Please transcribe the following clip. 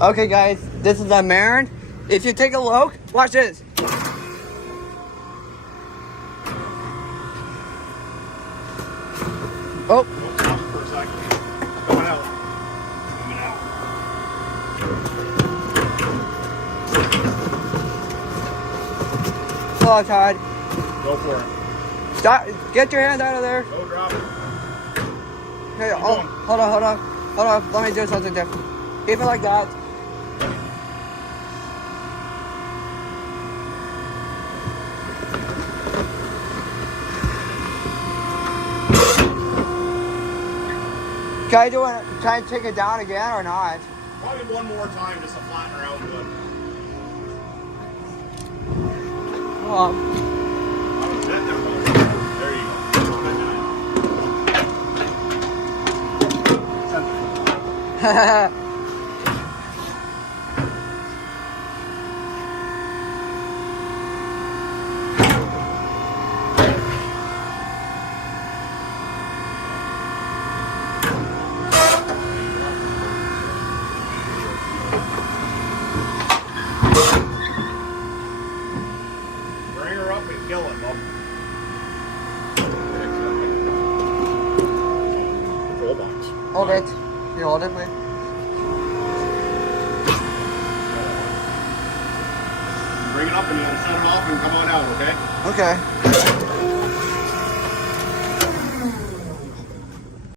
Okay, guys, this is the MAREN. If you take a look, watch this. Oh. Stop for a second. Coming out. Coming out. Come on, Todd. Go for it. Stop. Get your hand out of there. Go drop it. Hey, oh, hold on. Let me do something different. Keep it like that. Can I try and take it down again or not? Probably one more time just to flatten her out good. That was it. There you go. Bring her up and kill it, Bob. Control box. Hold it. You hold it, please. Bring it up and you gotta shut it off and come on out, okay? Okay.